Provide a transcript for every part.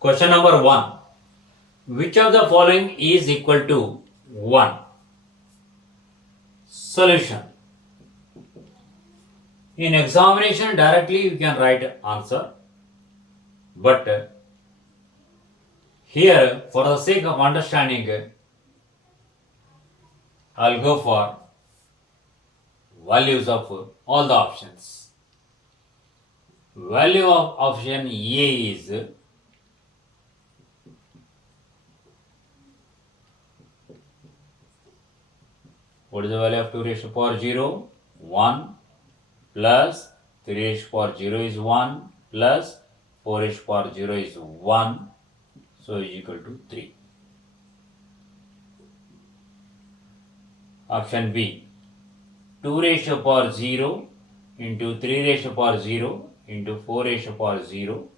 Question number 1. Which of the following is equal to 1? Solution. In examination directly you can write answer, but here for the sake of understanding I'll go for values of all the options. Value of option A is what is the value of 2 raised to power 0? 1 plus 3 raised to power 0 is 1 plus 4 raised to power 0 is 1, so is equal to 3. Option B, 2 raised to power 0 into 3 raised to power 0 into 4 raised to power 0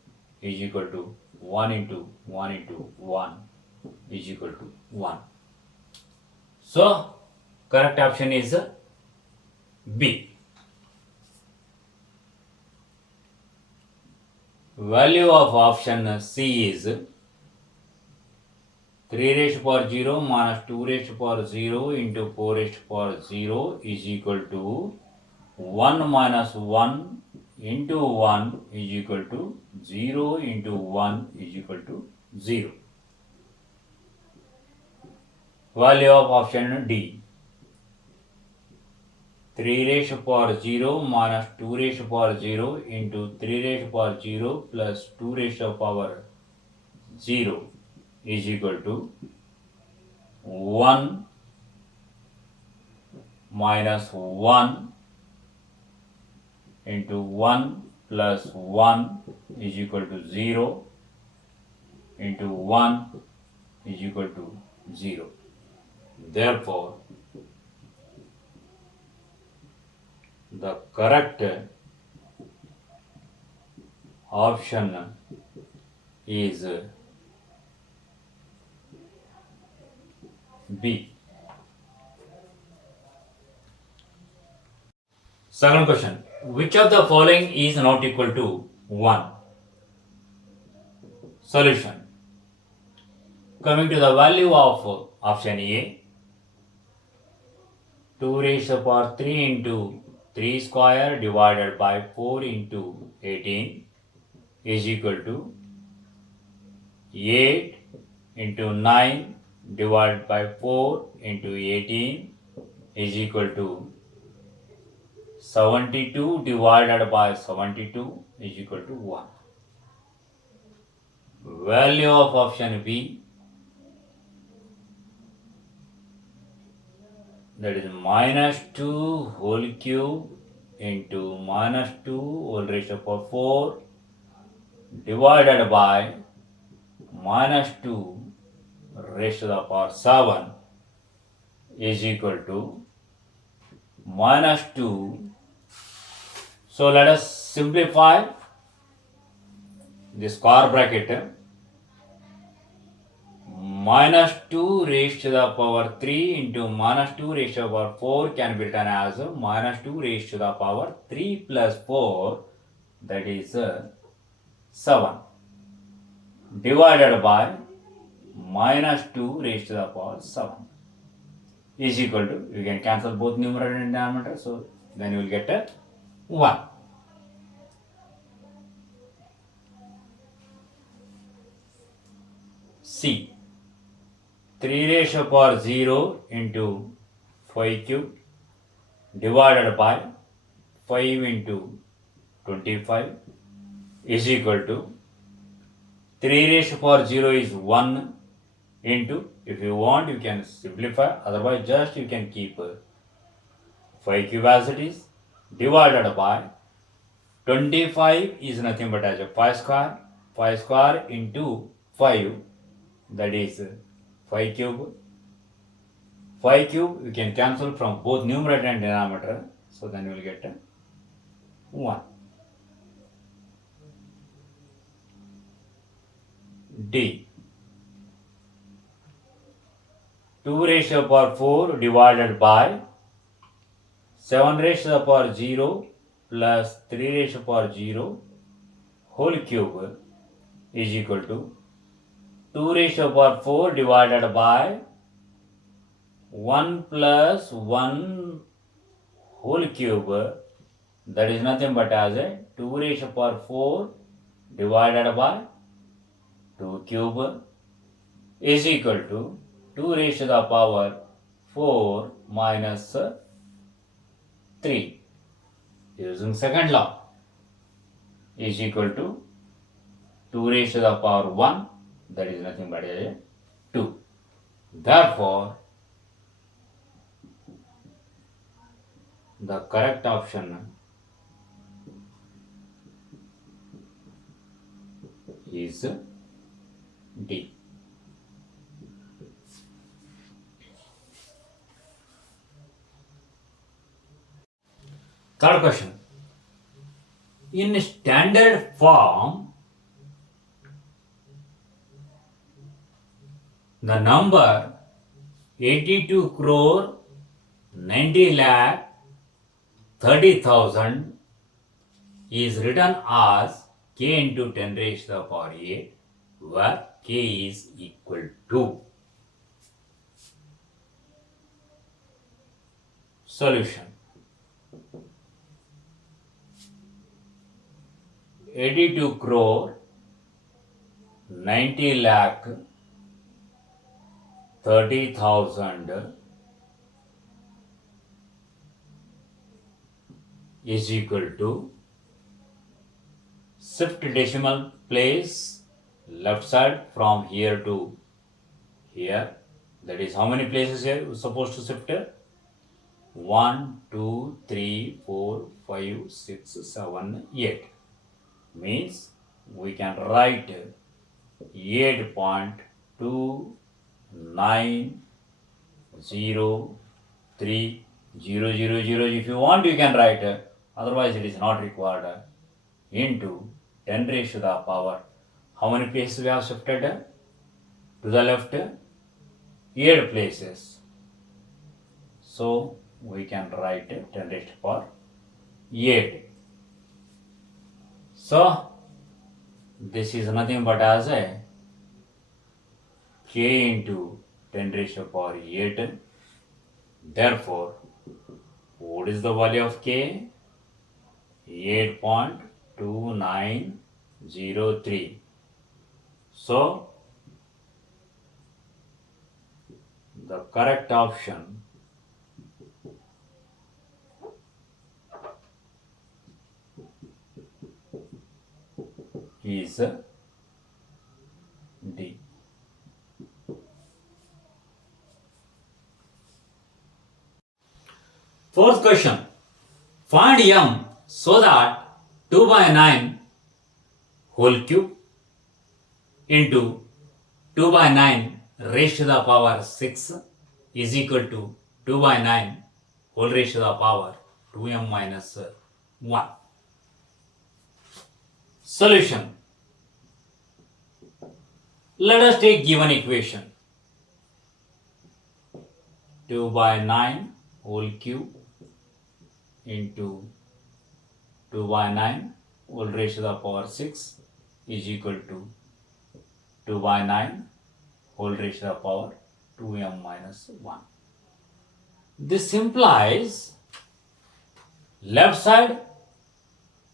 is equal to 1 into 1 into 1 is equal to 1. So, correct option is B. Value of option C is 3 raised to power 0 minus 2 raised to power 0 into 4 raised to power 0 is equal to 1 minus 1 into 1 is equal to 0 into 1 is equal to 0. Value of option D, 3 raised to power 0 minus 2 raised to power 0 into 3 raised to power 0 plus 2 raised to power 0 is equal to 1 minus 1 into 1 plus 1 is equal to 0 into 1 is equal to 0. Therefore, the correct option is B. Second question. Which of the following is not equal to 1? Solution. Coming to the value of option A, 2 raised to the power 3 into 3 square divided by 4 into 18 is equal to 8 into 9 divided by 4 into 18 is equal to 72 divided by 72 is equal to 1. Value of option B, that is minus 2 whole cube into minus 2 whole raised to the power 4 divided by minus 2 raised to the power 7 is equal to minus 2. So let us simplify the square bracket. Minus 2 raised to the power 3 into minus 2 raised to the power 4 can be written as minus 2 raised to the power 3 plus 4, that is 7, divided by minus 2 raised to the power 7 is equal to, you can cancel both numerator and denominator, so then you will get a 1. C, 3 raised to the power 0 into 5 cube divided by 5 into 25 is equal to 3 raised to the power 0 is 1 into, if you want you can simplify, otherwise just you can keep 5 cube as it is, divided by 25 is nothing but as a 5 square into 5, that is 5 cube. 5 cube you can cancel from both numerator and denominator, so then you will get 1. D, 2 raised to the power 4 divided by 7 raised to the power 0 plus 3 raised to the power 0 whole cube is equal to 2 raised to the power 4 divided by 1 plus 1 whole cube, that is nothing but as a 2 raised to the power 4 divided by 2 cube is equal to 2 raised to the power 4 minus 3 using second law is equal to 2 raised to the power 1, that is nothing but a 2. Therefore, the correct option is D. Third question. In standard form, the number 82 crore 90 lakh 30,000 is written as k into 10 raised to the power 8, where k is equal to. Solution. 82 crore 90 lakh 30,000 is equal to, shift decimal place left side from here to here. That is how many places here we're supposed to shift here? 1, 2, 3, 4, 5, 6, 7, 8. Means we can write 8.29030000. If you want, you can write, otherwise it is not required, into 10 raised to the power. How many places we have shifted? To the left, 8 places. So we can write 10 raised to the power 8. So this is nothing but as a k into 10 raised to the power 8. Therefore, what is the value of k? 8.2903. So the correct option is D. Fourth question. Find m so that 2 by 9 whole cube into 2 by 9 raised to the power 6 is equal to 2 by 9 whole raised to the power 2m minus 1. Solution. Let us take given equation. 2 by 9 whole cube into 2 by 9 whole raised to the power 6 is equal to 2 by 9 whole raised to the power 2m minus 1. This implies left side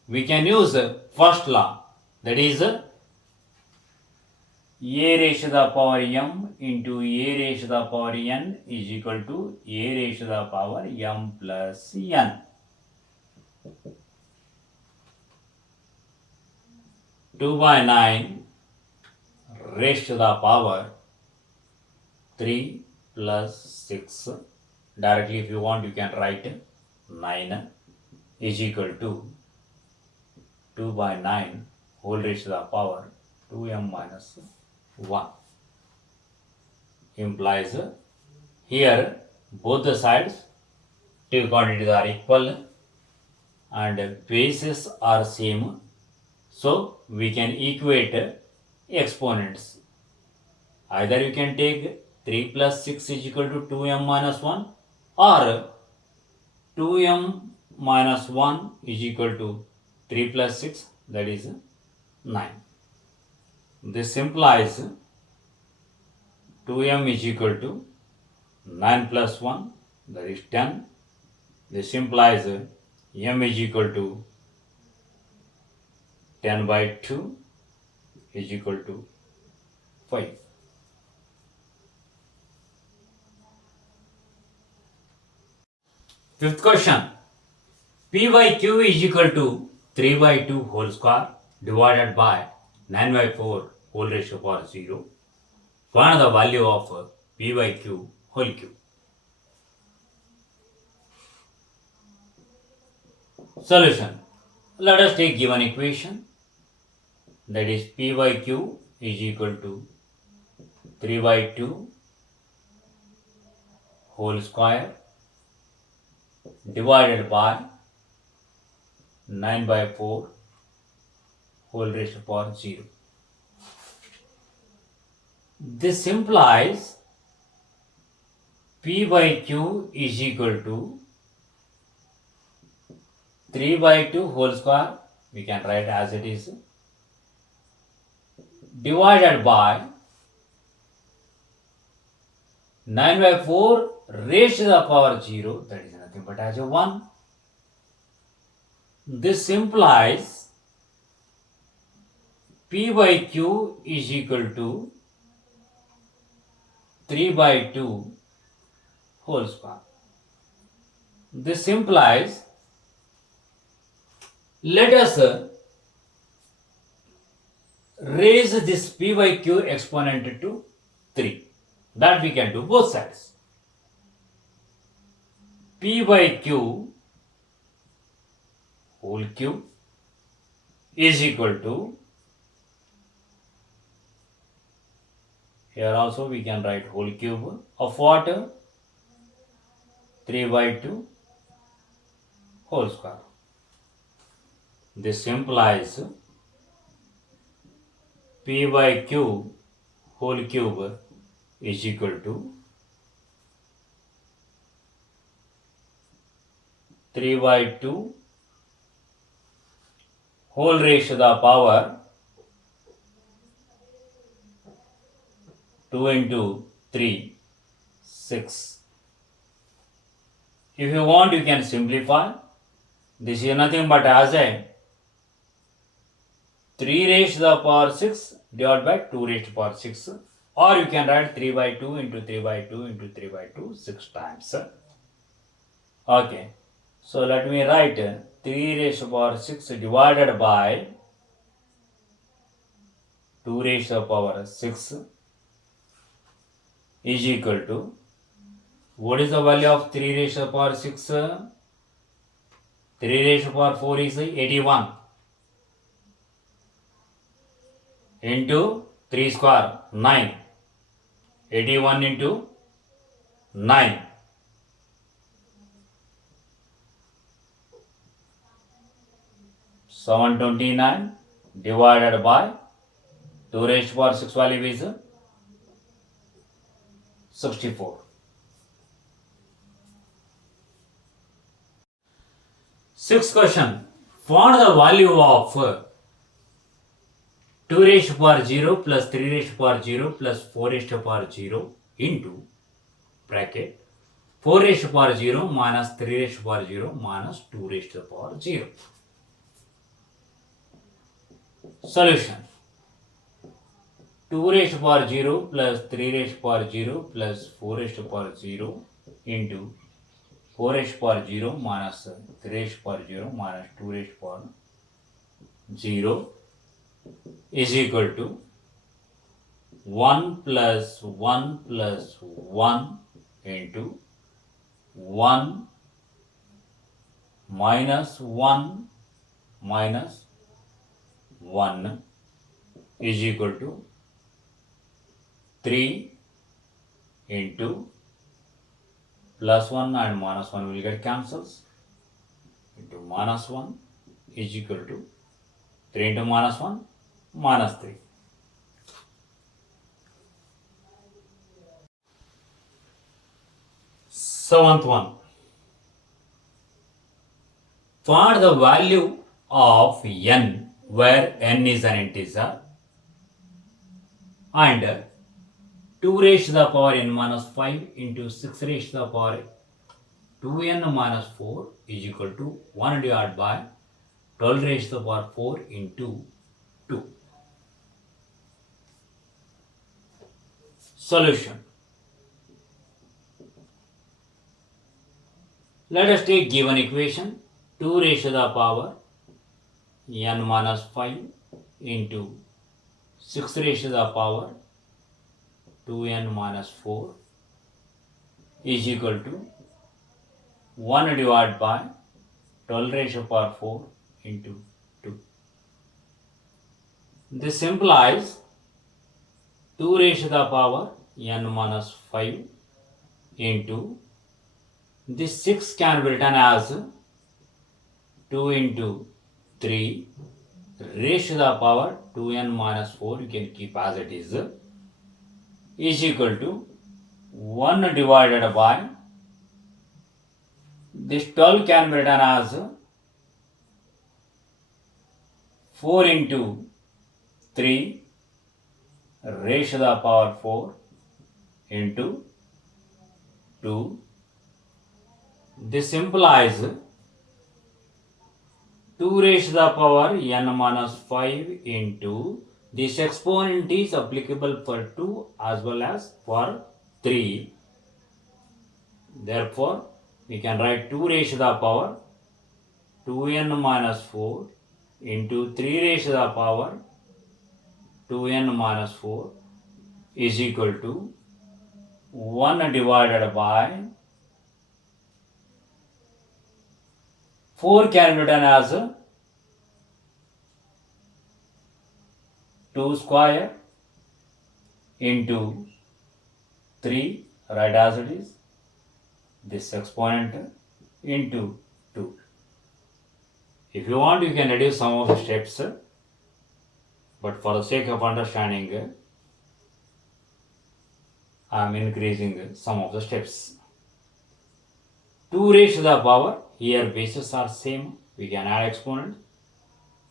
we can use first law, that is a raised to the power m into a raised to the power n is equal to a raised to the power m plus n. 2 by 9 raised to the power 3 plus 6. Directly if you want you can write 9 is equal to 2 by 9 whole raised to the power 2m minus 1. Implies here both the sides two quantities are equal and bases are same, so we can equate exponents. Either you can take 3 plus 6 is equal to 2m minus 1 or 2m minus 1 is equal to 3 plus 6, that is 9. This implies 2m is equal to 9 plus 1, that is 10. This implies m is equal to 10 by 2 is equal to 5. Fifth question. P by Q is equal to 3 by 2 whole square divided by 9 by 4 whole ratio power 0. Find the value of P by Q whole cube. Solution. Let us take given equation, that is P by Q is equal to 3 by 2 whole square divided by 9 by 4 whole raised to power 0. This implies P by Q is equal to 3 by 2 whole square, we can write as it is, divided by 9 by 4 raised to the power 0, that is nothing but as a 1. This implies P by Q is equal to 3 by 2 whole square. This implies, let us raise this P by Q exponent to 3. That we can do both sides. P by Q whole cube is equal to, here also we can write whole cube of what? 3 by 2 whole square. This implies P by Q whole cube is equal to 3 by 2 whole raised to the power 2 into 3, 6. If you want, you can simplify. This is nothing but as a 3 raised to the power 6 divided by 2 raised to the power 6, or you can write 3 by 2 into 3 by 2 into 3 by 2 6 times. Okay, so let me write 3 raised to the power 6 divided by 2 raised to the power 6 is equal to, what is the value of 3 raised to the power 6? 3 raised to the power 4 is 81 into 3 square 9. 81 into 9. So 129 divided by 2 raised to the power 6 value is 64. Sixth question. Find the value of 2 raised to the power 0 plus 3 raised to the power 0 plus 4 raised to the power 0 into bracket 4 raised to the power 0 minus 3 raised to the power 0 minus 2 raised to the power 0. Solution. 2 raised to the power 0 plus 3 raised to the power 0 plus 4 raised to the power 0 into 4 raised to the power 0 minus 3 raised to the power 0 minus 2 raised to the power 0 is equal to 1 plus 1 plus 1 into 1 minus 1 minus 1 is equal to 3 into plus 1 and minus 1 will get cancels into minus 1 is equal to 3 into minus 1 minus 3. Seventh one. Find the value of n where n is an integer and 2 raised to the power n minus 5 into 6 raised to the power 2n minus 4 is equal to 1 divided by 12 raised to the power 4 into 2. Solution. Let us take given equation 2 raised to the power n minus 5 into 6 raised to the power 2n minus 4 is equal to 1 divided by 12 raised to the power 4 into 2. This implies 2 raised to the power n minus 5 into this 6 can be written as 2 into 3 raised to the power 2n minus 4, you can keep as it is equal to 1 divided by this 12 can be written as 4 into 3 raised to the power 4 into 2. This implies 2 raised to the power n minus 5 into this exponent is applicable for 2 as well as for 3. Therefore, we can write 2 raised to the power 2n minus 4 into 3 raised to the power 2n minus 4 is equal to 1 divided by 4 can be written as 2 square into 3, right as it is, this exponent into 2. If you want, you can reduce some of the steps, but for the sake of understanding, I am increasing some of the steps. 2 raised to the power, here bases are same, we can add exponent,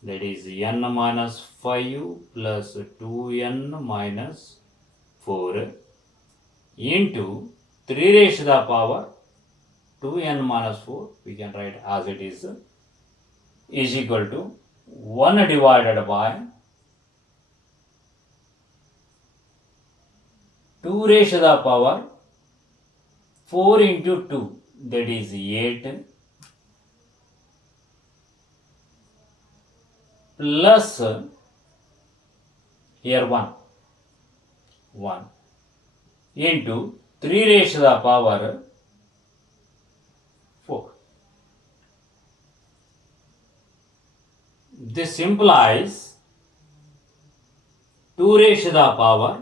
that is n minus 5 plus 2n minus 4 into 3 raised to the power 2n minus 4, we can write as it is equal to 1 divided by 2 raised to the power 4 into 2, that is 8 plus here 1 into 3 raised to the power 4. This implies 2 raised to the power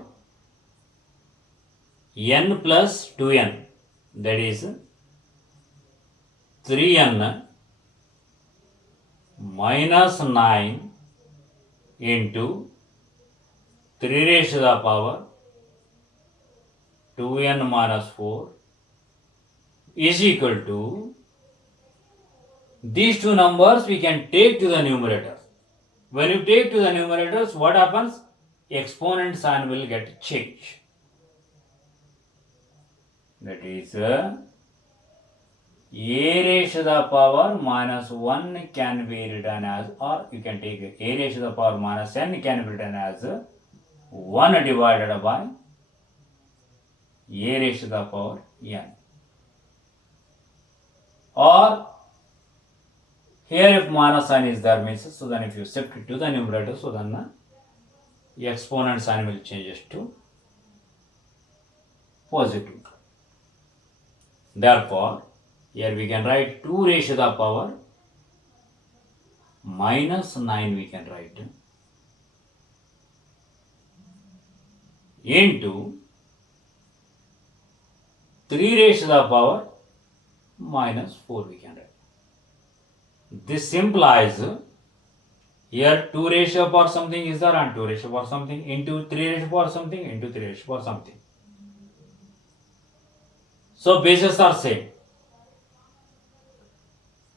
n plus 2n, that is 3n minus 9 into 3 raised to the power 2n minus 4 is equal to, these two numbers we can take to the numerators. When you take to the numerators, what happens? Exponent sign will get changed. That is a raised to the power minus 1 can be written as, or you can take a raised to the power minus n can be written as 1 divided by a raised to the power n. Or here if minus sign is there means, so then if you shift it to the numerator, so then the exponent sign will change to positive. Therefore, here we can write 2 raised to the power minus 9 we can write into 3 raised to the power minus 4 we can write. This implies here 2 raised to the power something is there and 2 raised to the power something into 3 raised to the power something into 3 raised to the power something. So bases are same.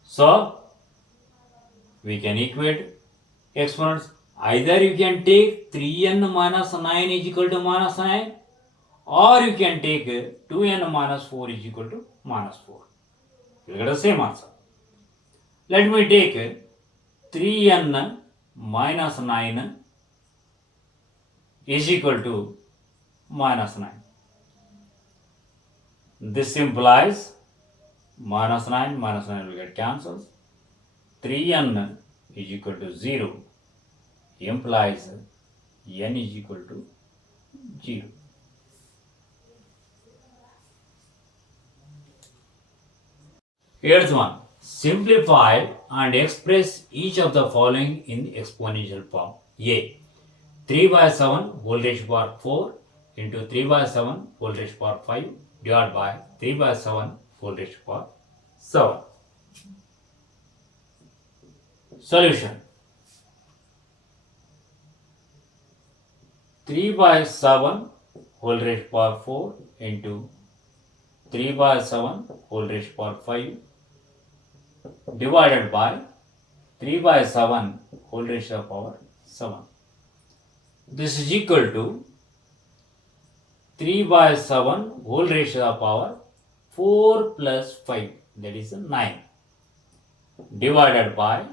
So we can equate exponents. Either you can take 3n minus 9 is equal to minus 9, or you can take 2n minus 4 is equal to minus 4. You get the same answer. Let me take 3n minus 9 is equal to minus 9. This implies minus 9 will get cancelled. 3n is equal to 0 implies n is equal to 0. Here's one. Simplify and express each of the following in exponential form. A. 3 by 7 whole raised to power 4 into 3 by 7 whole raised to power 5 divided by 3 by 7 whole raised to power 7. Solution. 3 by 7 whole raised to power 4 into 3 by 7 whole raised to power 5 divided by 3 by 7 whole raised to the power 7. This is equal to 3 by 7 whole raised to the power 4 plus 5, that is 9, divided by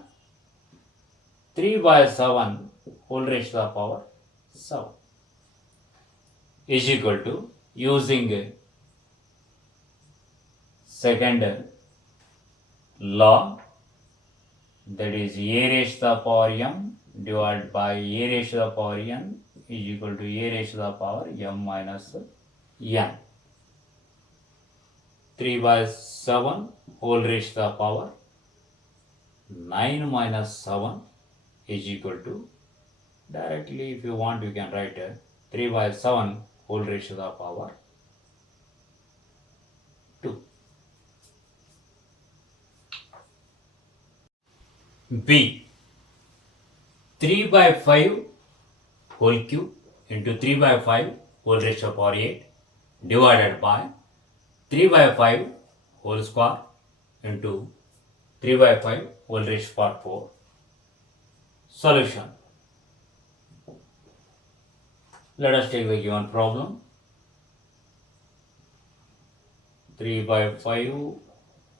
3 by 7 whole raised to the power 7 is equal to, using second law, that is a raised to the power m divided by a raised to the power n is equal to a raised to the power m minus n. 3 by 7 whole raised to the power 9 minus 7 is equal to, directly if you want you can write 3 by 7 whole raised to the power 2. B. 3 by 5 whole cube into 3 by 5 whole raised to the power 8 divided by 3 by 5 whole square into 3 by 5 whole raised to the power 4. Solution. Let us take the given problem. 3 by 5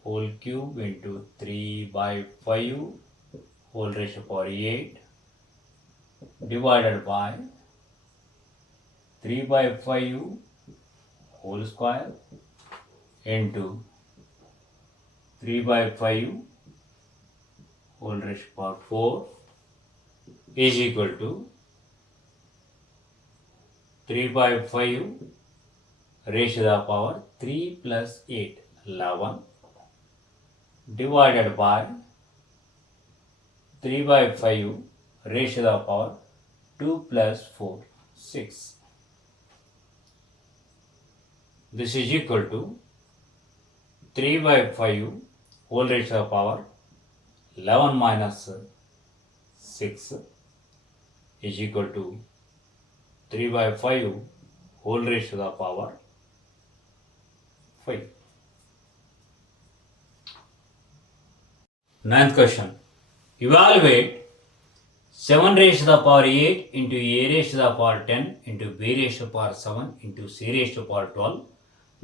whole cube into 3 by 5 whole raised to the power 8 divided by 3 by 5 whole square into 3 by 5 whole raised to the power 4 is equal to 3 by 5 raised to the power 3 plus 8, 11, divided by 3 by 5 raised to the power 2 plus 4, 6. This is equal to 3 by 5 whole raised to the power 11 minus 6 is equal to 3 by 5 whole raised to the power 5. Ninth question. Evaluate 7 raised to the power 8 into a raised to the power 10 into b raised to the power 7 into c raised to the power 12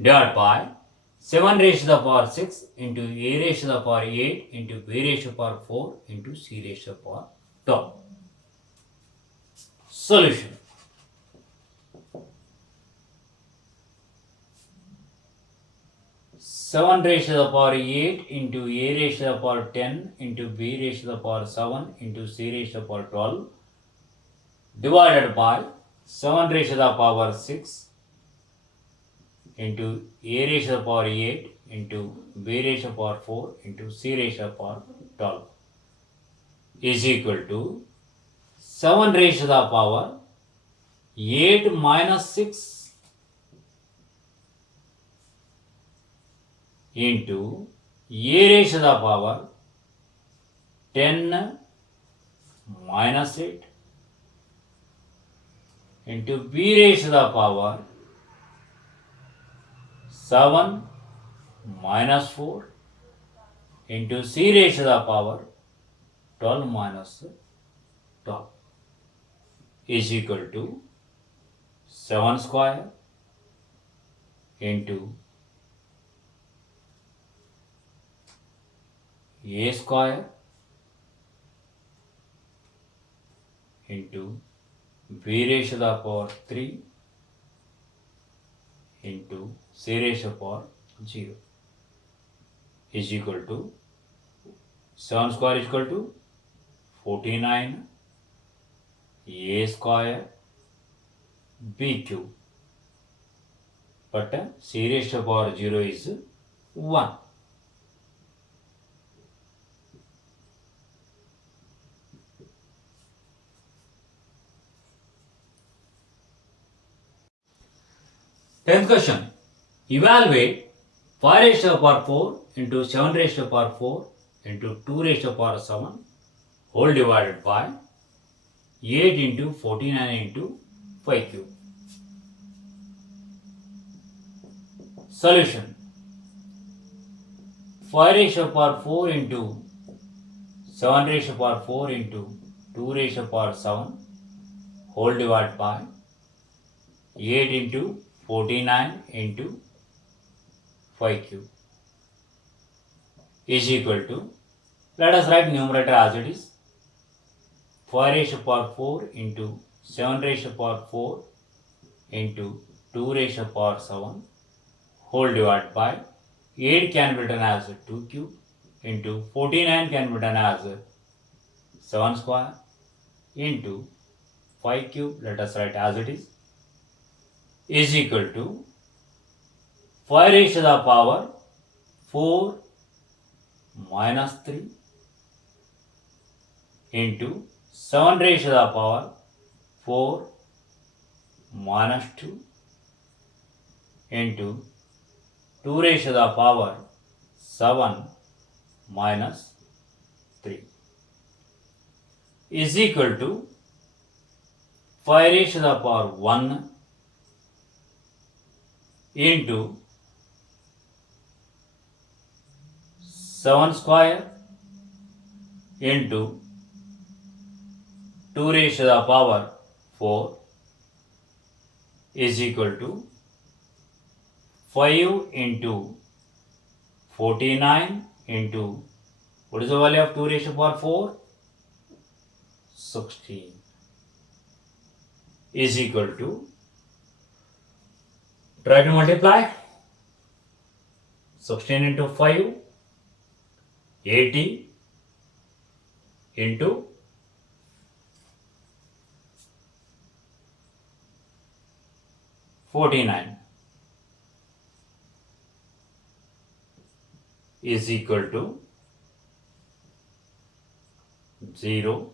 divided by 7 raised to the power 6 into a raised to the power 8 into b raised to the power 4 into c raised to the power 12. Solution. Seven raised to the power 8 into a raised to the power 10 into b raised to the power 7 into c raised to the power 12 divided by 7 raised to the power 6 into a raised to the power 8 into b raised to the power 4 into c raised to the power 12 is equal to 7 raised to the power 8 minus 6 into a raised to the power 10 minus 8 into b raised to the power 7 minus 4 into c raised to the power 12 minus 12 is equal to 7 square into a square into b raised to the power 3 into c raised to the power 0 is equal to 7 square is equal to 49 a square b cube, but c raised to the power 0 is 1. Tenth question. Evaluate 5 raised to the power 4 into 7 raised to the power 4 into 2 raised to the power 7 whole divided by 8 into 49 into 5 cube. Solution. 5 raised to the power 4 into 7 raised to the power 4 into 2 raised to the power 7 whole divided by 8 into 49 into 5 cube is equal to, let us write numerator as it is, 5 raised to the power 4 into 7 raised to the power 4 into 2 raised to the power 7 whole divided by 8 can be written as 2 cube into 49 can be written as 7 square into 5 cube, let us write as it is equal to 5 raised to the power 4 minus 3 into 7 raised to the power 4 minus 2 into 2 raised to the power 7 minus 3 is equal to 5 raised to the power 1 into 7 square into 2 raised to the power 4 is equal to 5 into 49 into, what is the value of 2 raised to the power 4? 16 is equal to, try to multiply 16 into 5, 80 into 49 is equal to 0,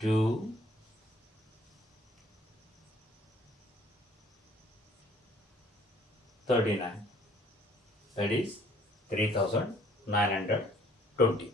2, 39. That is 3920.